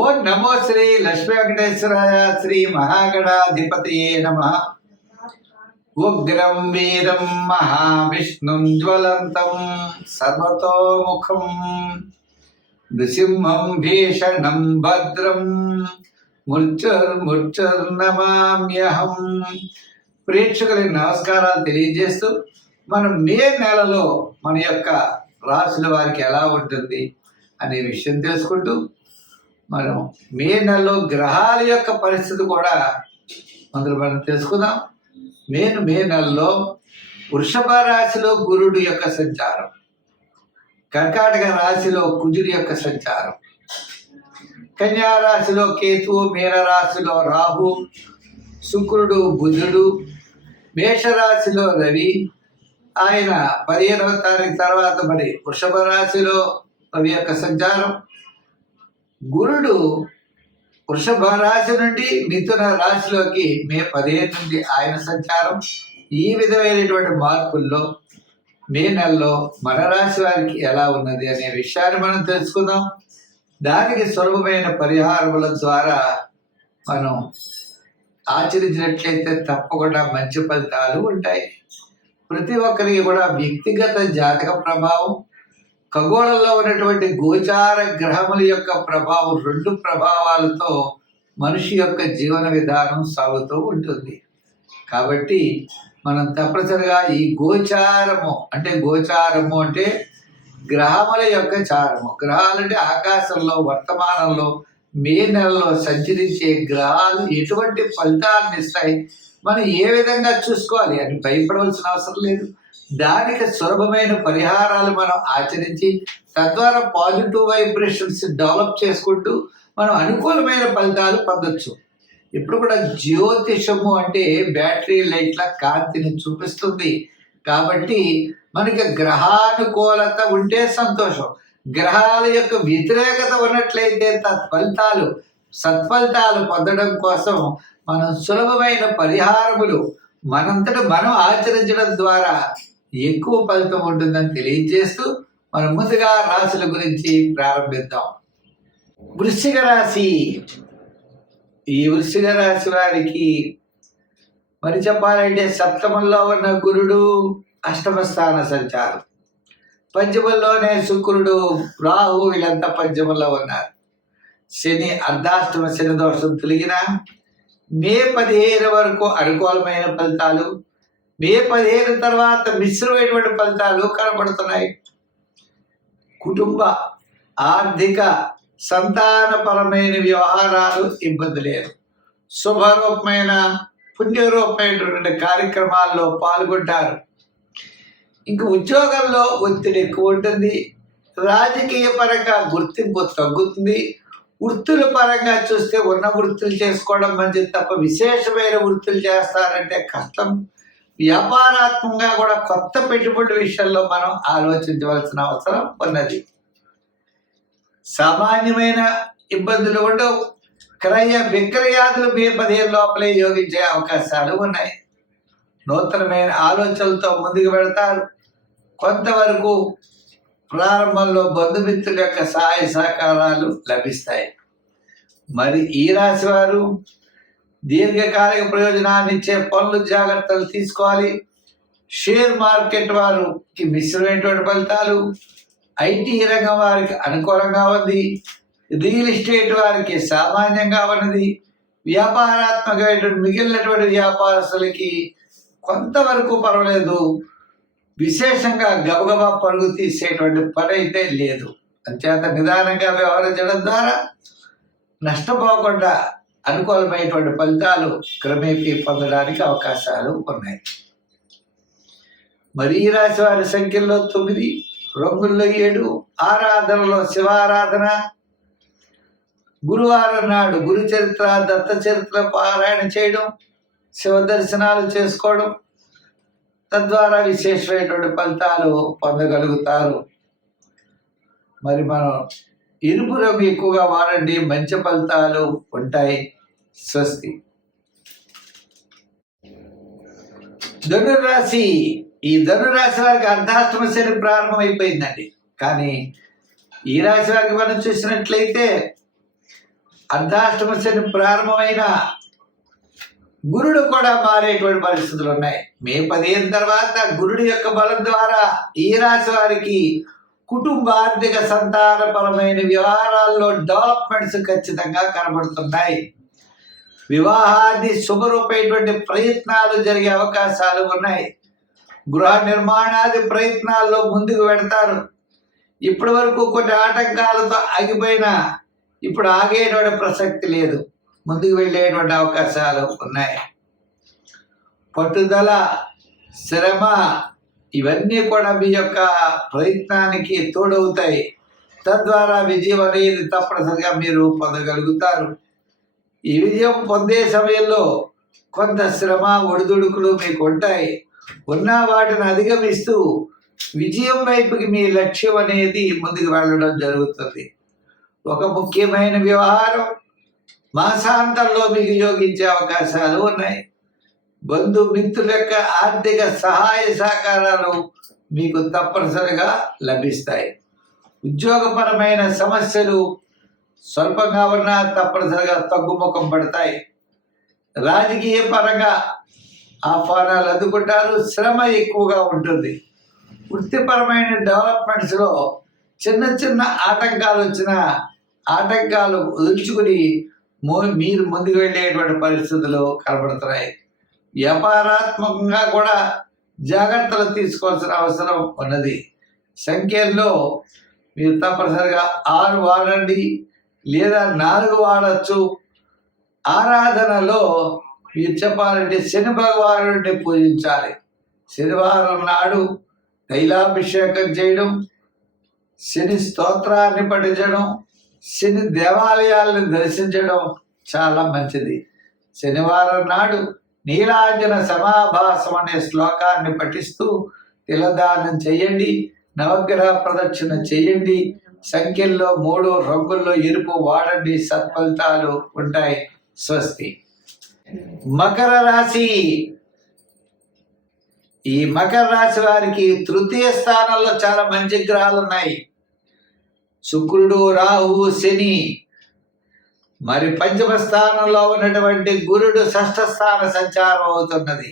ఓం నమో శ్రీ లక్ష్మీ వెంకటేశ్వరాయ శ్రీ మహాగణాధిపతయే నమః. ఉగ్రం వీరం మహావిష్ణుం జ్వలంతం సర్వతోముఖం నృసింహం భీషణం భద్రం ముర్చుర్నమామ్యహం. ప్రేక్షకులకి నమస్కారాలు తెలియజేస్తూ మనం మే నెలలో మన యొక్క రాశుల వారికి ఎలా ఉంటుంది అనే విషయం తెలుసుకుంటూ మనం మే నెలలో గ్రహాల యొక్క పరిస్థితి కూడా మనం తెలుసుకుందాం. మే నెలలో వృషభ రాశిలో గురుడు యొక్క సంచారం, కర్కాటక రాశిలో కుజుడి యొక్క సంచారం, కన్యా రాశిలో కేతు, మీన రాశిలో రాహు, శుక్రుడు, బుధుడు, మేషరాశిలో రవి. ఆయన 15వ తారీఖు తర్వాత మరి వృషభ రాశిలో రవి యొక్క సంచారం. గురుడు వృషభ రాశి నుండి మిథున రాశిలోకి మే 15 నుండి ఆయన సంచారం. ఈ విధమైనటువంటి మార్పుల్లో మే నెలలో మన రాశి వారికి ఎలా ఉన్నది అనే విషయాన్ని మనం తెలుసుకుందాం. దానికి సులభమైన పరిహారముల ద్వారా మనం ఆచరించినట్లయితే తప్పకుండా మంచి ఫలితాలు ఉంటాయి. ప్రతి ఒక్కరికి కూడా వ్యక్తిగత జాతక ప్రభావం, ఖగోళంలో ఉన్నటువంటి గోచార గ్రహముల యొక్క ప్రభావం, 2 ప్రభావాలతో మనిషి యొక్క జీవన విధానం సాగుతూ ఉంటుంది. కాబట్టి మనం తప్పనిసరిగా ఈ గోచారము అంటే గ్రహముల యొక్క చారము. గ్రహాలంటే ఆకాశంలో వర్తమానంలో మే నెలలో సంచరించే గ్రహాలు ఎటువంటి ఫలితాలను ఇస్తాయి, మనం ఏ విధంగా చూసుకోవాలి అని భయపడవలసిన అవసరం లేదు. దానికి సులభమైన పరిహారాలు మనం ఆచరించి తద్వారా పాజిటివ్ వైబ్రేషన్స్ డెవలప్ చేసుకుంటూ మనం అనుకూలమైన ఫలితాలు పొందొచ్చు. ఇప్పుడు కూడా జ్యోతిషము అంటే బ్యాటరీ లైట్ల కాంతిని చూపిస్తుంది. కాబట్టి మనకి గ్రహానుకూలత ఉంటే సంతోషం, గ్రహాల యొక్క వ్యతిరేకత ఉన్నట్లయితే సత్ఫలితాలు పొందడం కోసం మనం సులభమైన పరిహారములు మనంతట మనం ఆచరించడం ద్వారా ఎక్కువ ఫలితం ఉంటుందని తెలియజేస్తూ మనం ముందుగా రాశుల గురించి ప్రారంభిద్దాం. వృశ్చిక రాశి. ఈ వృశ్చిక రాశి వారికి మరి చెప్పాలంటే సప్తమంలో ఉన్న గురుడు అష్టమ స్థాన సంచారం, పంచమంలోనే శుక్రుడు, రాహు వీళ్ళంతా పంచమంలో ఉన్నారు. శని అర్ధాష్టమ శని దోషం తొలగిన మే 15 వరకు అనుకూలమైన ఫలితాలు, మే 15 తర్వాత మిశ్రమైనటువంటి ఫలితాలు కనబడుతున్నాయి. కుటుంబ, ఆర్థిక, సంతానపరమైన వ్యవహారాలు ఇబ్బంది లేదు. శుభరూపమైన పుణ్యరూపమైనటువంటి కార్యక్రమాల్లో పాల్గొంటారు. ఇంక ఉద్యోగంలో ఒత్తిడి ఎక్కువ ఉంటుంది. రాజకీయ పరంగా గుర్తింపు తగ్గుతుంది. వృత్తుల పరంగా చూస్తే ఉన్న వృత్తులు చేసుకోవడం మంచిది తప్ప విశేషమైన వృత్తులు చేస్తారంటే కష్టం. వ్యాపారాత్మకంగా కూడా కొత్త పెట్టుబడి విషయంలో మనం ఆలోచించవలసిన అవసరం ఉన్నది. సామాన్యమైన ఇబ్బందులు ఉండవు. క్రయ విక్రయాదులు మే 15 లోపలే యోగించే అవకాశాలు ఉన్నాయి. నూతనమైన ఆలోచనలతో ముందుకు వెళతారు. కొంతవరకు ప్రారంభంలో బంధుమిత్రుల యొక్క సహాయ సహకారాలు లభిస్తాయి. మరి ఈ రాశి వారు దీర్ఘకాలిక ప్రయోజనాన్ని ఇచ్చే పనులు జాగ్రత్తలు తీసుకోవాలి. షేర్ మార్కెట్ వారికి మిశ్రమైనటువంటి ఫలితాలు, ఐటీ రంగం వారికి అనుకూలంగా ఉంది, రియల్ ఎస్టేట్ వారికి సామాన్యంగా ఉన్నది, వ్యాపారాత్మకమైనటువంటి మిగిలినటువంటి వ్యాపారస్తులకి కొంతవరకు పర్వాలేదు. విశేషంగా గబగబా పరుగు తీసేటువంటి పని అయితే లేదు. అంచేత నిదానంగా వ్యవహరించడం ద్వారా నష్టపోకుండా అనుకూలమైనటువంటి ఫలితాలు క్రమేపీ పొందడానికి అవకాశాలు ఉన్నాయి. మరి ఈ రాశి వారి సంఖ్యలో 9, రంగుల్లో 7, ఆరాధనలో శివారాధన, గురువారం నాడు గురు చరిత్ర, దత్త చరిత్ర పారాయణ చేయడం, శివ దర్శనాలు చేసుకోవడం, తద్వారా విశేషమైనటువంటి ఫలితాలు పొందగలుగుతారు. మరి మనం ఇనుపు రంగు ఎక్కువగా వాడండి, మంచి ఫలితాలు ఉంటాయి. స్వస్తి. ధనురాశి. ఈ ధనురాశి వారికి అర్ధాష్టమ శని ప్రారంభమైపోయిందండి. కానీ ఈ రాశి వారికి మనం చూసినట్లయితే అర్ధాష్టమ శని ప్రారంభమైన గురుడు కూడా మారేటువంటి పరిస్థితులు ఉన్నాయి. మే 15 తర్వాత గురుడి యొక్క బలం ద్వారా ఈ రాశి వారికి కుటుంబ ఆర్థిక సంతానపరమైన వ్యవహారాల్లో డెవలప్మెంట్స్ ఖచ్చితంగా కనబడుతున్నాయి. వివాహాది శుభరూపమైనటువంటి ప్రయత్నాలు జరిగే అవకాశాలు ఉన్నాయి. గృహ నిర్మాణాది ప్రయత్నాల్లో ముందుకు వెడతారు. ఇప్పటి వరకు కొన్ని ఆటంకాలతో ఆగిపోయినా ఇప్పుడు ఆగేటువంటి ప్రసక్తి లేదు, ముందుకు వెళ్ళేటువంటి అవకాశాలు ఉన్నాయి. పట్టుదల, శ్రమ ఇవన్నీ కూడా మీ యొక్క ప్రయత్నానికి తోడవుతాయి. తద్వారా విజయం అనేది తప్పనిసరిగా మీరు పొందగలుగుతారు. ఈ విజయం పొందే సమయంలో కొంత శ్రమ, ఒడిదుడుకులు మీకు ఉంటాయి. ఉన్న వాటిని అధిగమిస్తూ విజయం వైపుకి మీ లక్ష్యం అనేది ముందుకు వెళ్ళడం జరుగుతుంది. ఒక ముఖ్యమైన వ్యవహారం మాసాంతంలో మీకు యోగించే అవకాశాలు ఉన్నాయి. బంధుమిత్రుల యొక్క ఆర్థిక సహాయ సహకారాలు మీకు తప్పనిసరిగా లభిస్తాయి. ఉద్యోగపరమైన సమస్యలు స్వల్పంగా ఉన్నా తప్పనిసరిగా తగ్గుముఖం పడతాయి. రాజకీయ పరంగా ఆహ్వానాలు అందుకుంటారు. శ్రమ ఎక్కువగా ఉంటుంది. వృత్తిపరమైన డెవలప్మెంట్స్లో చిన్న చిన్న ఆటంకాలు వచ్చినా ఆటంకాలు వదులుచుకుని మీరు ముందుకు వెళ్ళేటువంటి పరిస్థితులు కనబడుతున్నాయి. వ్యాపారాత్మకంగా కూడా జాగ్రత్తలు తీసుకోవాల్సిన అవసరం ఉన్నది. సంఖ్యల్లో మీరు తప్పనిసరిగా 6 వాడండి, లేదా 4 వాడచ్చు. ఆరాధనలో మీరు చెప్పాలంటే శని భగవానుడిని పూజించాలి. శనివారం నాడు తైలాభిషేకం చేయడం, శని స్తోత్రాన్ని పఠించడం, శని దేవాలయాలను దర్శించడం చాలా మంచిది. శనివారం నాడు నీలాంజన సమాభాసం అనే శ్లోకాన్ని పఠిస్తూ తిలదానం చేయండి, నవగ్రహ ప్రదక్షిణ చేయండి. సంఖ్యల్లో 3 రంగుల్లో ఎరుపు వాడండి, సత్ఫలితాలు ఉంటాయి. స్వస్తి. మకర రాశి. ఈ మకర రాశి వారికి తృతీయ స్థానంలో చాలా మంచి గ్రహాలు ఉన్నాయి. శుక్రుడు, రాహువు, శని. మరి పంచమ స్థానంలో ఉన్నటువంటి గురుడు 6వ స్థాన సంచారం అవుతున్నది.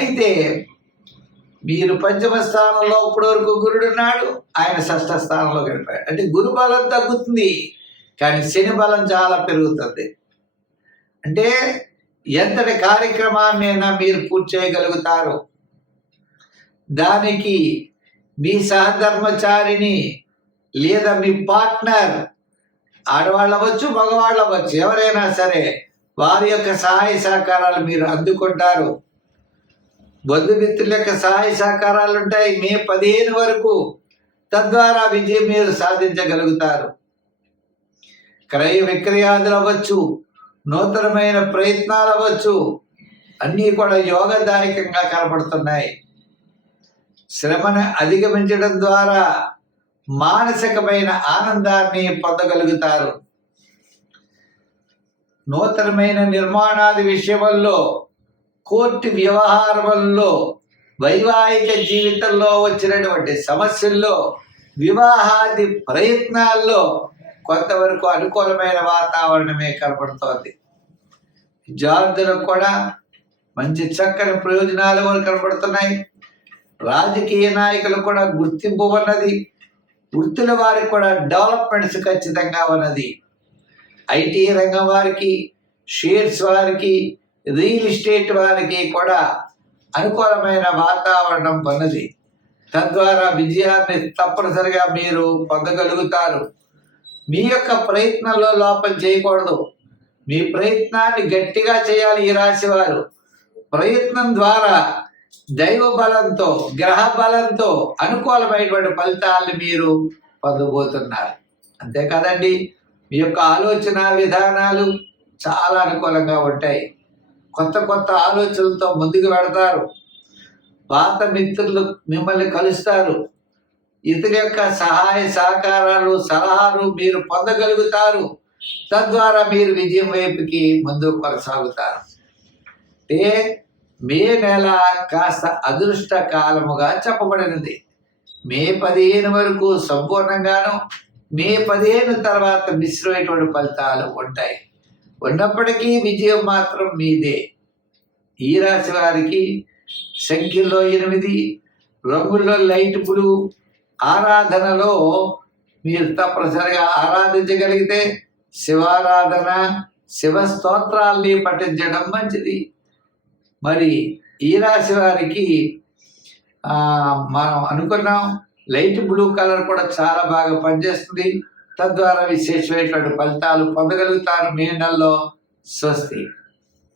అయితే మీరు పంచమ స్థానంలో ఇప్పటి వరకు గురుడు ఉన్నాడు, ఆయన 6వ స్థానంలో గడిపాడు. అంటే గురు బలం తగ్గుతుంది, కానీ శని బలం చాలా పెరుగుతుంది. అంటే ఎంతటి కార్యక్రమాన్నైనా మీరు పూర్తి చేయగలుగుతారు. దానికి మీ సహధర్మచారిని లేదా మీ పార్ట్నర్, ఆడవాళ్ళు అవ్వచ్చు, మగవాళ్ళు అవ్వచ్చు, ఎవరైనా సరే వారి యొక్క సహాయ సహకారాలు మీరు అందుకుంటారు. బంధుమిత్రుల యొక్క సహాయ సహకారాలు ఉంటాయి మే 15 వరకు. తద్వారా విజయం మీరు సాధించగలుగుతారు. క్రయ విక్రయాదులు అవ్వచ్చు, నూతనమైన ప్రయత్నాలు అవ్వచ్చు, అన్నీ కూడా యోగదాయకంగా కనపడుతున్నాయి. శ్రమను అధిగమించడం ద్వారా మానసికమైన ఆనందాన్ని పొందగలుగుతారు. నూతనమైన నిర్మాణాది విషయంలో, కోర్టు వ్యవహారంలో, వైవాహిక జీవితంలో వచ్చినటువంటి సమస్యల్లో, వివాహాది ప్రయత్నాల్లో కొంతవరకు అనుకూలమైన వాతావరణమే కనపడుతోంది. విద్యార్థులకు కూడా మంచి చక్కని ప్రయోజనాలు కనపడుతున్నాయి. రాజకీయ నాయకులకు కూడా గుర్తింపు ఉన్నది. వృత్తుల వారికి కూడా డెవలప్మెంట్స్ ఖచ్చితంగా ఉన్నది. ఐటీ రంగం వారికి, షేర్స్ వారికి, రియల్ ఎస్టేట్ వారికి కూడా అనుకూలమైన వాతావరణం ఉన్నది. తద్వారా విజయాన్ని తప్పనిసరిగా మీరు పొందగలుగుతారు. మీ యొక్క ప్రయత్నంలో లోపం చేయకూడదు. మీ ప్రయత్నాన్ని గట్టిగా చేయాలి. ఈ రాశి వారు ప్రయత్నం ద్వారా దైవ బలంతో, గ్రహ బలంతో అనుకూలమైనటువంటి ఫలితాలను మీరు పొందబోతున్నారు. అంతేకాదండి, మీ యొక్క ఆలోచన విధానాలు చాలా అనుకూలంగా ఉంటాయి. కొత్త కొత్త ఆలోచనలతో ముందుకు పెడతారు. పాత మిత్రులు మిమ్మల్ని కలుస్తారు. ఇతని యొక్క సహాయ సహకారాలు, సలహాలు మీరు పొందగలుగుతారు. తద్వారా మీరు విజయం వైపుకి ముందుకు కొనసాగుతారు. అంటే మే నెల కాస్త అదృష్ట కాలముగా చెప్పబడినది. మే 15 వరకు సంపూర్ణంగాను, మే 15 తర్వాత మిశ్రమైనటువంటి ఫలితాలు ఉంటాయి. ఉన్నప్పటికీ విజయం మాత్రం మీదే. ఈ రాశి వారికి సంఖ్యలో 8, రంగుల్లో లైట్ బ్లూ. ఆరాధనలో మీరు తప్పనిసరిగా ఆరాధించగలిగితే శివారాధన, శివ స్తోత్రాల్ని పఠించడం మంచిది. మరి ఈ రాశి వారికి మనం అనుకున్నాం లైట్ బ్లూ కలర్ కూడా చాలా బాగా పనిచేస్తుంది. తద్వారా విశేషమైనటువంటి ఫలితాలు పొందగలుగుతారు మే నెలలో. స్వస్తి.